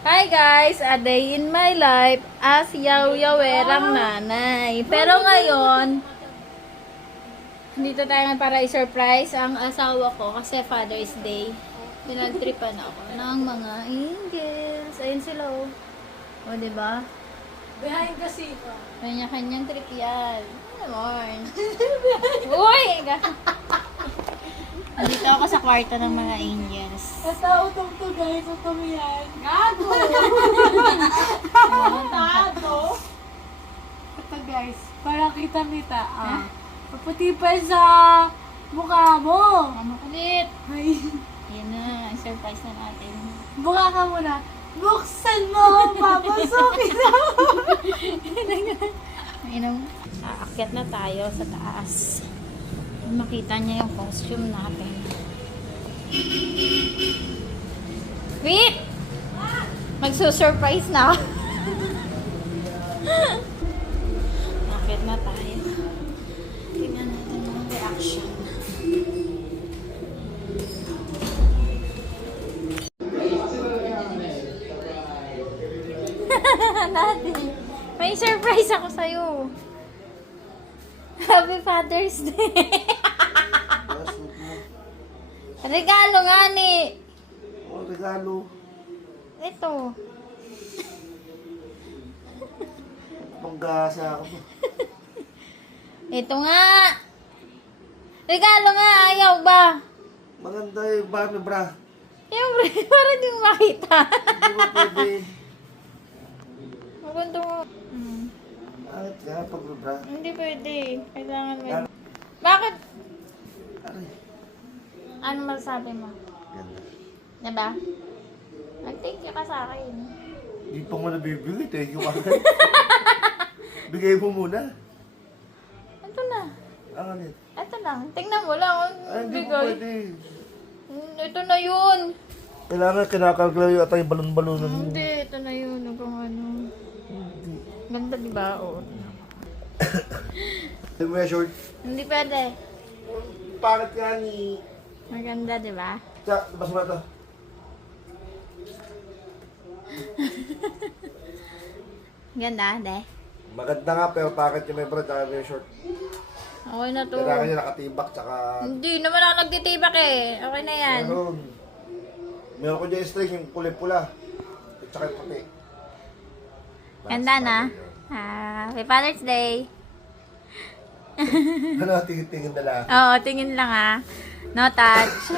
Hi guys, a day in my life as yaw-yawerang nanay. Pero ngayon, dito tayo para i-surprise ang asawa ko kasi Father's Day. Pinagtripan ako ng mga angels. Ayun sila oh. O, diba? Behind the scene. Kanya-kanyang trip yan. Come Uy! Dito ako sa kwarto ng mga angels. Natautong to guys, utong yan. Gago! Gago! Ito guys, para kita-mita. Paputi pa sa mukha mo. Ano ulit? Ay, Yan na, surprise na natin. buka ka muna. Buksan mo, papasukin na. Ayun, aakyat na tayo sa taas. Makita niya yung costume natin. Wait! Magsusurprise na. Aakyat na tayo. Tingnan natin yung reaction. Natin. May surprise ako sa'yo. Happy Father's Day. Regalo nga ni. Oh, regalo. Ito. Panggasa ako. Ito nga. Regalo nga. Ayaw ba? Maganda yung bami, bra. Siyempre, para di mo makita. Hindi mo pwede. Maganda mo. Bakit ka pag bra? Hindi pwede. Kailangan mo. Bakit? Aray. Ano masasabi mo? Ganda. Diba? Nag-thank you ka sa akin. Hindi pa mo nabibigay. Thank you ka rin. Bigay mo muna. Ito na. Ang alit. Ito lang. Tingnan mo lang. Ay, hindi mo Bigay. pwede. Ito na yun. Kailangan kinakalaglayo at yung balon-balonan mo. Hindi. Ito na yun. Kung ano. Hindi. Ganda diba? Oo. Hindi mo yung short. Hindi pwede. Pangit ka ni... Maganda diba? Sa, labas mo na ito. Ganda, de. Maganda nga, pero pangit yung may bra at yung short. Okay na to. Kailangan niya nakatibak, tsaka... Hindi naman ako nagtitibak eh. Okay na yan. Meron. Meron ko dyan string, yung kulay pula. At tsaka yung puti. Ganda na. Happy Father's Day. Ano, tingin-tingin na lang. Oo, tingin lang ah. No touch.